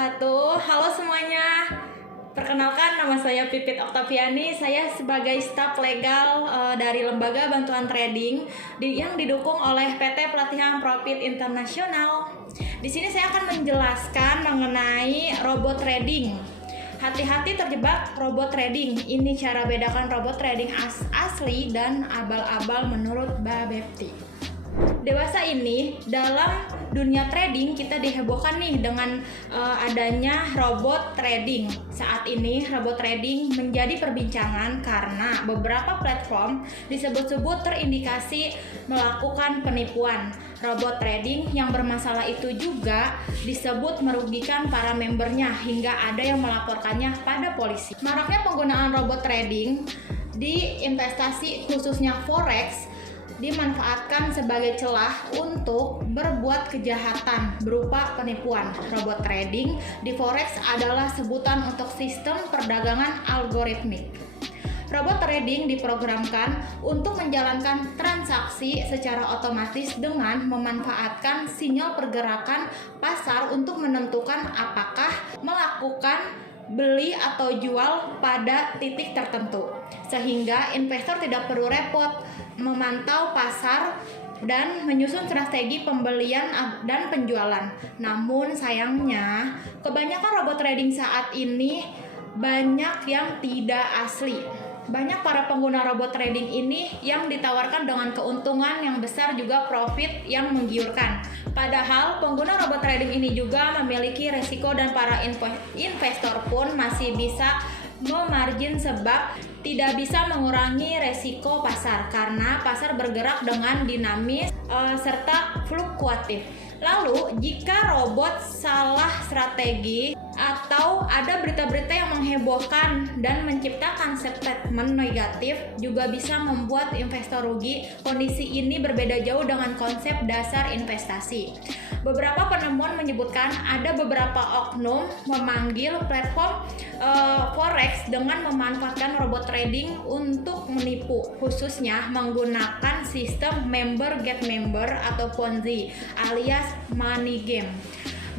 wabarakatuh. Halo semuanya. Perkenalkan, nama saya Pipit Oktaviani. Saya sebagai staf legal dari Lembaga Bantuan Trading yang didukung oleh PT Pelatihan Profit Internasional. Di sini saya akan menjelaskan mengenai robot trading. Hati-hati terjebak robot trading. Ini cara bedakan robot trading asli dan abal-abal menurut Mbak Bepti. Dewasa ini dalam dunia trading kita dihebohkan nih dengan adanya robot trading. Saat ini robot trading menjadi perbincangan karena beberapa platform disebut-sebut terindikasi melakukan penipuan. Robot trading yang bermasalah itu juga disebut merugikan para membernya hingga ada yang melaporkannya pada polisi. Maraknya penggunaan robot trading di investasi khususnya forex dimanfaatkan sebagai celah untuk berbuat kejahatan berupa penipuan. Robot trading di forex adalah sebutan untuk sistem perdagangan algoritmik. Robot trading diprogramkan untuk menjalankan transaksi secara otomatis dengan memanfaatkan sinyal pergerakan pasar untuk menentukan apakah melakukan beli atau jual pada titik tertentu, sehingga investor tidak perlu repot memantau pasar dan menyusun strategi pembelian dan penjualan. Namun sayangnya, kebanyakan robot trading saat ini banyak yang tidak asli. Banyak para pengguna robot trading ini yang ditawarkan dengan keuntungan yang besar juga profit yang menggiurkan. Padahal pengguna robot trading ini juga memiliki resiko dan para investor pun masih bisa memargin sebab tidak bisa mengurangi resiko pasar karena pasar bergerak dengan dinamis serta fluktuatif. Lalu jika robot salah strategi atau ada berita-berita yang menghebohkan dan menciptakan statement negatif juga bisa membuat investor rugi. Kondisi ini berbeda jauh dengan konsep dasar investasi. Beberapa penemuan menyebutkan ada beberapa oknum memanggil platform forex dengan memanfaatkan robot trading untuk menipu, khususnya menggunakan sistem member get member atau Ponzi alias money game.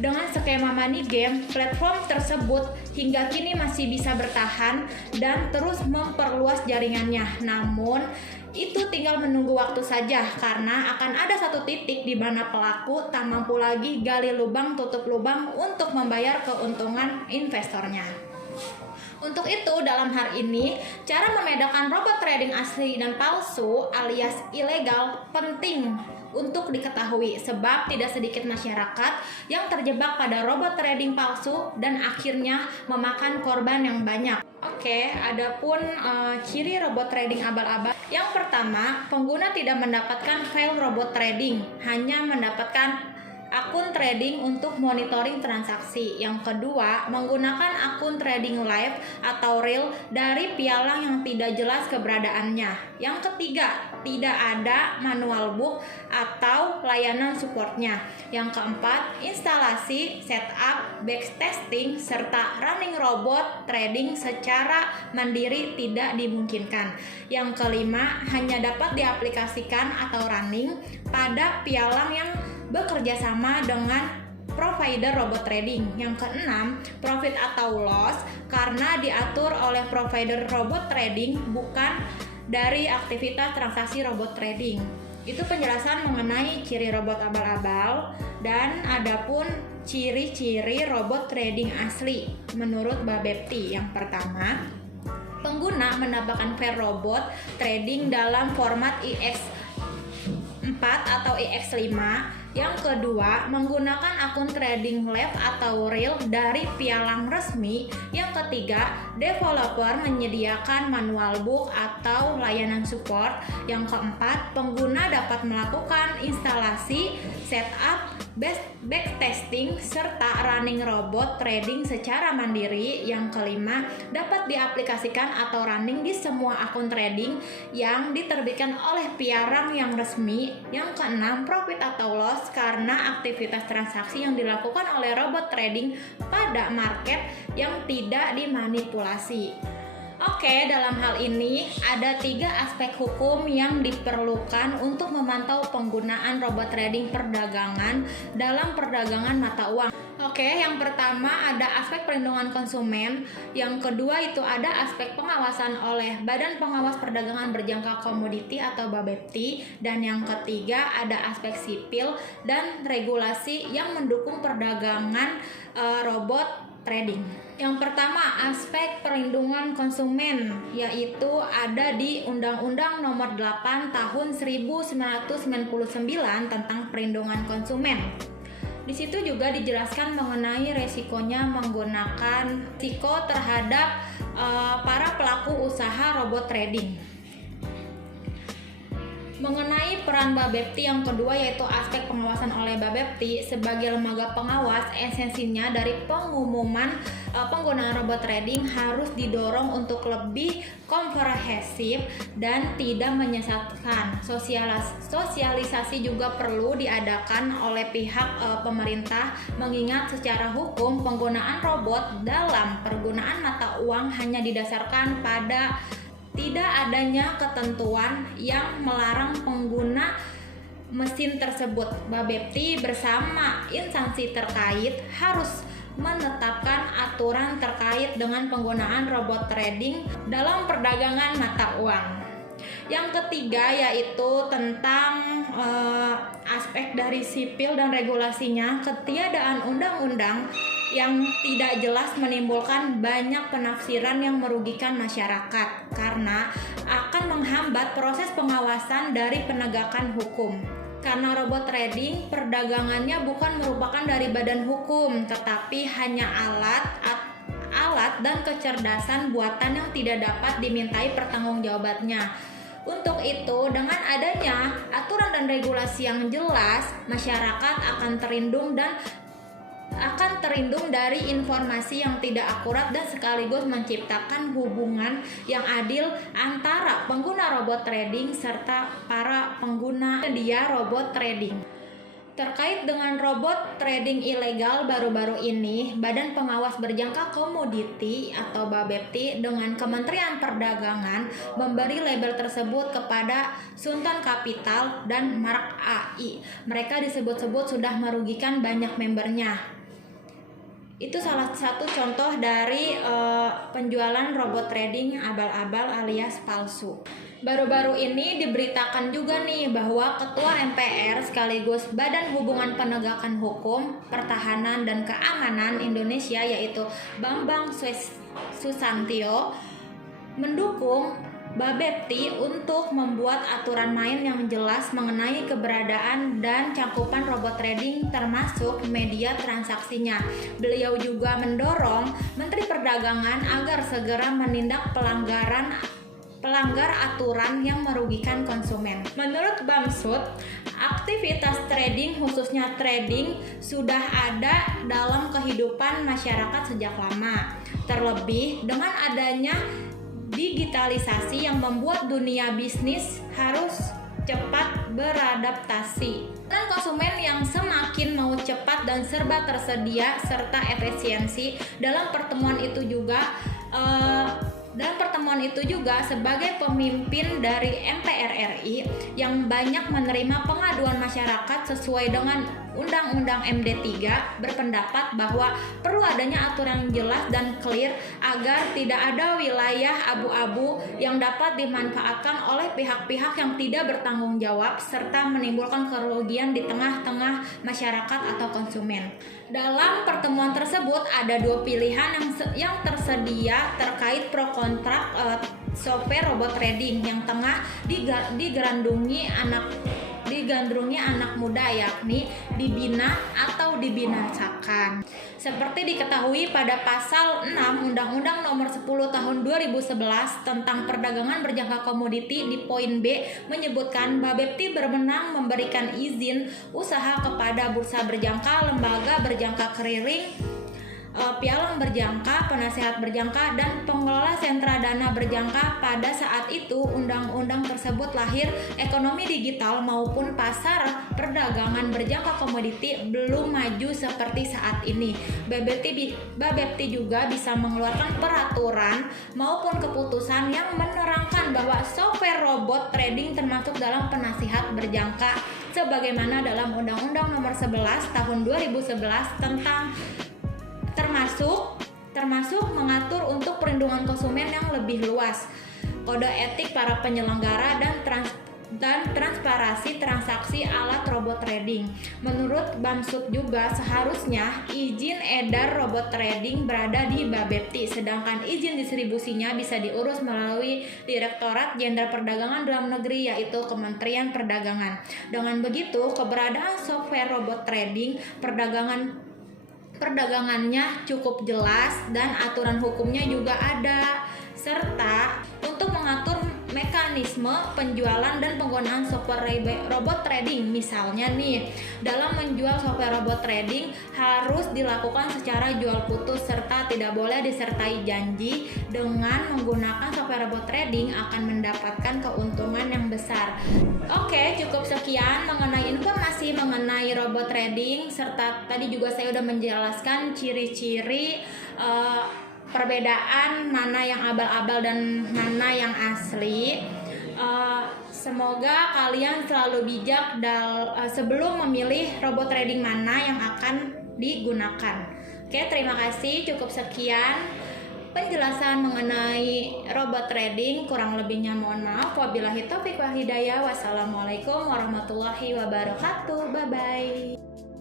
Dengan skema money game, platform tersebut hingga kini masih bisa bertahan dan terus memperluas jaringannya. Namun, itu tinggal menunggu waktu saja karena akan ada satu titik di mana pelaku tak mampu lagi gali lubang tutup lubang untuk membayar keuntungan investornya. Untuk itu, dalam hal ini, cara membedakan robot trading asli dan palsu alias ilegal penting untuk diketahui sebab tidak sedikit masyarakat yang terjebak pada robot trading palsu dan akhirnya memakan korban yang banyak. Oke, adapun ciri robot trading abal-abal. Yang pertama, pengguna tidak mendapatkan file robot trading, hanya mendapatkan akun trading untuk monitoring transaksi. Yang kedua, menggunakan akun trading live atau real dari pialang yang tidak jelas keberadaannya. Yang ketiga, tidak ada manual book atau layanan supportnya. Yang keempat, instalasi, setup, backtesting, serta running robot trading secara mandiri tidak dimungkinkan. Yang kelima, hanya dapat diaplikasikan atau running pada pialang yang bekerja sama dengan provider robot trading. Yang keenam, profit atau loss karena diatur oleh provider robot trading bukan dari aktivitas transaksi robot trading. Itu penjelasan mengenai ciri robot abal-abal dan adapun ciri-ciri robot trading asli menurut Mbak Bepti. Yang pertama, pengguna mendapatkan file robot trading dalam format IX4 atau IX5. Yang kedua, menggunakan akun trading live atau real dari pialang resmi. Yang ketiga, developer menyediakan manual book atau layanan support. Yang keempat, pengguna dapat melakukan instalasi, setup, backtesting, serta running robot trading secara mandiri. Yang kelima, dapat diaplikasikan atau running di semua akun trading yang diterbitkan oleh pialang yang resmi. Yang keenam, profit atau loss karena aktivitas transaksi yang dilakukan oleh robot trading pada market yang tidak dimanipulasi. Oke, dalam hal ini ada 3 aspek hukum yang diperlukan untuk memantau penggunaan robot trading perdagangan dalam perdagangan mata uang. Oke, yang pertama ada aspek perlindungan konsumen, yang kedua itu ada aspek pengawasan oleh Badan Pengawas Perdagangan Berjangka Komoditi atau Bapepti, dan yang ketiga ada aspek sipil dan regulasi yang mendukung perdagangan robot trading. Yang pertama aspek perlindungan konsumen, yaitu ada di Undang-Undang Nomor 8 Tahun 1999 tentang perlindungan konsumen. Di situ juga dijelaskan mengenai resikonya menggunakan risiko terhadap para pelaku usaha robot trading. Mengenai peran Bapepti yang kedua, yaitu aspek pengawasan oleh Bapepti sebagai lembaga pengawas, esensinya dari pengumuman penggunaan robot trading harus didorong untuk lebih komprehensif dan tidak menyesatkan. Sosialisasi juga perlu diadakan oleh pihak pemerintah, mengingat secara hukum penggunaan robot dalam pergunaan mata uang hanya didasarkan pada tidak adanya ketentuan yang melarang pengguna mesin tersebut. Bapepti bersama instansi terkait harus menetapkan aturan terkait dengan penggunaan robot trading dalam perdagangan mata uang. Yang ketiga yaitu tentang aspek dari sipil dan regulasinya. Ketiadaan undang-undang yang tidak jelas menimbulkan banyak penafsiran yang merugikan masyarakat karena akan menghambat proses pengawasan dari penegakan hukum. Karena robot trading perdagangannya bukan merupakan dari badan hukum, tetapi hanya alat dan kecerdasan buatan yang tidak dapat dimintai pertanggungjawabannya. Untuk itu, dengan adanya aturan dan regulasi yang jelas, masyarakat akan terlindung dari informasi yang tidak akurat dan sekaligus menciptakan hubungan yang adil antara pengguna robot trading serta para pengguna media robot trading. Terkait dengan robot trading ilegal baru-baru ini, Badan Pengawas Berjangka Komoditi atau Bapepti dengan Kementerian Perdagangan memberi label tersebut kepada Sunton Capital dan Mark AI. Mereka disebut-sebut sudah merugikan banyak membernya. Itu salah satu contoh dari penjualan robot trading abal-abal alias palsu. Baru-baru ini diberitakan juga nih bahwa Ketua MPR sekaligus Badan Hubungan Penegakan Hukum, Pertahanan dan Keamanan Indonesia yaitu Bambang Susantyo mendukung Bapepti untuk membuat aturan main yang jelas mengenai keberadaan dan cakupan robot trading termasuk media transaksinya. Beliau juga mendorong Menteri Perdagangan agar segera menindak pelanggar aturan yang merugikan konsumen. Menurut Bamsud, aktivitas trading khususnya trading sudah ada dalam kehidupan masyarakat sejak lama. Terlebih dengan adanya digitalisasi yang membuat dunia bisnis harus cepat beradaptasi. Dan konsumen yang semakin mau cepat dan serba tersedia serta efisiensi dalam pertemuan itu juga sebagai pemimpin dari MPR RI yang banyak menerima pengaduan masyarakat sesuai dengan Undang-Undang MD 3 berpendapat bahwa perlu adanya aturan yang jelas dan clear agar tidak ada wilayah abu-abu yang dapat dimanfaatkan oleh pihak-pihak yang tidak bertanggung jawab serta menimbulkan kerugian di tengah-tengah masyarakat atau konsumen. Dalam pertemuan tersebut ada 2 pilihan yang tersedia terkait pro kontra software robot trading yang tengah digandrungi anak muda, yakni dibina atau dibinasakan. Seperti diketahui pada pasal 6 Undang-Undang Nomor 10 Tahun 2011 tentang perdagangan berjangka komoditi di poin B menyebutkan Bapepti berwenang memberikan izin usaha kepada bursa berjangka, lembaga berjangka clearing, pialang berjangka, penasehat berjangka, dan pengelola sentra dana berjangka. Pada saat itu undang-undang tersebut lahir. Ekonomi digital maupun pasar perdagangan berjangka komoditi belum maju seperti saat ini. Bapepti juga bisa mengeluarkan peraturan maupun keputusan yang menerangkan bahwa software robot trading termasuk dalam penasihat berjangka sebagaimana dalam Undang-Undang Nomor 11 Tahun 2011 tentang termasuk mengatur untuk perlindungan konsumen yang lebih luas, kode etik para penyelenggara, dan transparansi transaksi alat robot trading. Menurut Bamsud juga seharusnya izin edar robot trading berada di Bapepti, sedangkan izin distribusinya bisa diurus melalui Direktorat Jenderal Perdagangan Dalam Negeri, yaitu Kementerian Perdagangan. Dengan begitu, keberadaan software robot trading perdagangannya cukup jelas dan aturan hukumnya juga ada, serta untuk mengatur mekanisme penjualan dan penggunaan software robot trading. Misalnya nih, dalam menjual software robot trading harus dilakukan secara jual putus serta tidak boleh disertai janji dengan menggunakan software robot trading akan mendapatkan keuntungan yang besar. Oke, cukup sekian mengenai informasi mengenai robot trading, serta tadi juga saya udah menjelaskan ciri-ciri perbedaan mana yang abal-abal dan mana yang asli. Semoga kalian selalu bijak sebelum memilih robot trading mana yang akan digunakan. Oke, terima kasih. Cukup sekian penjelasan mengenai robot trading. Kurang lebihnya mohon maaf. Wabillahi taufiq wal hidayah. Wassalamualaikum warahmatullahi wabarakatuh. Bye bye.